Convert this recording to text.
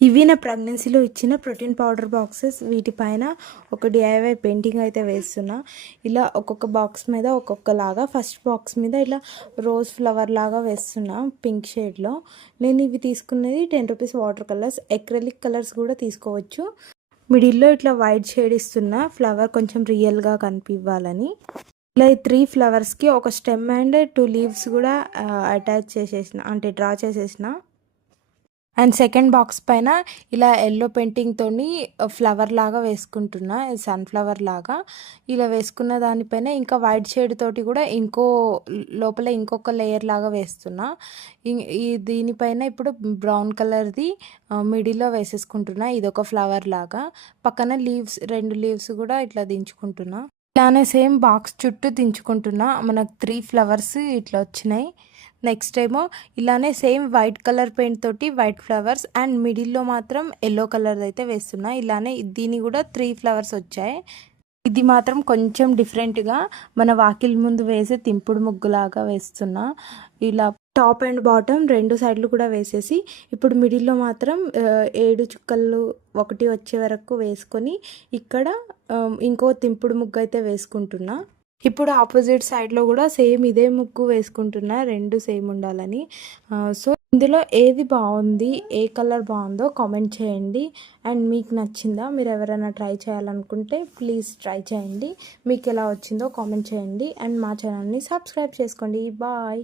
ఇవి నా ప్రెగ్నెన్సీలో ఇచ్చిన ప్రోటీన్ పౌడర్ బాక్సెస్. వీటిపైన ఒక డిఐవై పెయింటింగ్ అయితే వేస్తున్నా. ఇలా ఒక్కొక్క బాక్స్ మీద ఒక్కొక్కలాగా ఫస్ట్ బాక్స్ మీద ఇలా రోజ్ ఫ్లవర్ లాగా వేస్తున్నా పింక్ షేడ్లో నేను ఇవి తీసుకున్నది ten rupees water colours. Acrylic colours కూడా తీసుకోవచ్చు. మిడిల్లో ఇట్లా వైట్ షేడ్ ఇస్తున్నా. ఫ్లవర్ కొంచెం రియల్గా కనిపివ్వాలని. ఇలా ఈ త్రీ ఫ్లవర్స్కి ఒక స్టెమ్ అండ్ టూ లీవ్స్ కూడా అటాచ్ చేసేసిన అంటే డ్రా చేసేసిన. అండ్ సెకండ్ బాక్స్ పైన ఇలా ఎల్లో పెయింటింగ్తోని ఫ్లవర్ లాగా వేసుకుంటున్నా సన్ఫ్లవర్ లాగా. ఇలా వేసుకున్న దానిపైన ఇంకా వైట్ షేడ్ తోటి కూడా ఇంకో లోపల ఇంకొక లేయర్ లాగా వేస్తున్నా. ఈ దీనిపైన ఇప్పుడు బ్రౌన్ కలర్ది మిడిల్లో వేసేసుకుంటున్నా ఇది ఒక ఫ్లవర్ లాగా. పక్కన లీవ్స్ రెండు లీవ్స్ కూడా ఇట్లా దించుకుంటున్నా. ఇలానే సేమ్ బాక్స్ చుట్టూ దించుకుంటున్నా. మనకు త్రీ ఫ్లవర్స్ ఇట్లా వచ్చినాయి. నెక్స్ట్ ఏమో ఇలానే సేమ్ వైట్ కలర్ పెయింట్ తోటి వైట్ ఫ్లవర్స్ అండ్ మిడిల్లో మాత్రం ఎల్లో కలర్ అయితే వేస్తున్నా. ఇలానే దీని కూడా త్రీ ఫ్లవర్స్ వచ్చాయి. ఇది మాత్రం కొంచెం డిఫరెంట్గా మన వాకిల్ ముందు వేసే తింపుడు ముగ్గులాగా వేస్తున్నా. ఇలా టాప్ అండ్ బాటమ్ రెండు సైడ్లు కూడా వేసేసి ఇప్పుడు మిడిల్లో మాత్రం ఏడు చుక్కలు ఒకటి వచ్చే వరకు వేసుకొని ఇక్కడ ఇంకో తింపుడు ముగ్గు అయితే వేసుకుంటున్నా. ఇప్పుడు ఆపోజిట్ సైడ్లో కూడా సేమ్ ఇదే ముగ్గు వేసుకుంటున్నా రెండు సేమ్ ఉండాలని. సో ఇందులో ఏది బాగుంది ఏ కలర్ బాగుందో కామెంట్ చేయండి. అండ్ మీకు నచ్చిందా మీరు ఎవరైనా ట్రై చేయాలనుకుంటే ప్లీజ్ ట్రై చేయండి. మీకు ఎలా వచ్చిందో కామెంట్ చేయండి. అండ్ మా ఛానల్ని సబ్స్క్రైబ్ చేసుకోండి. బాయ్.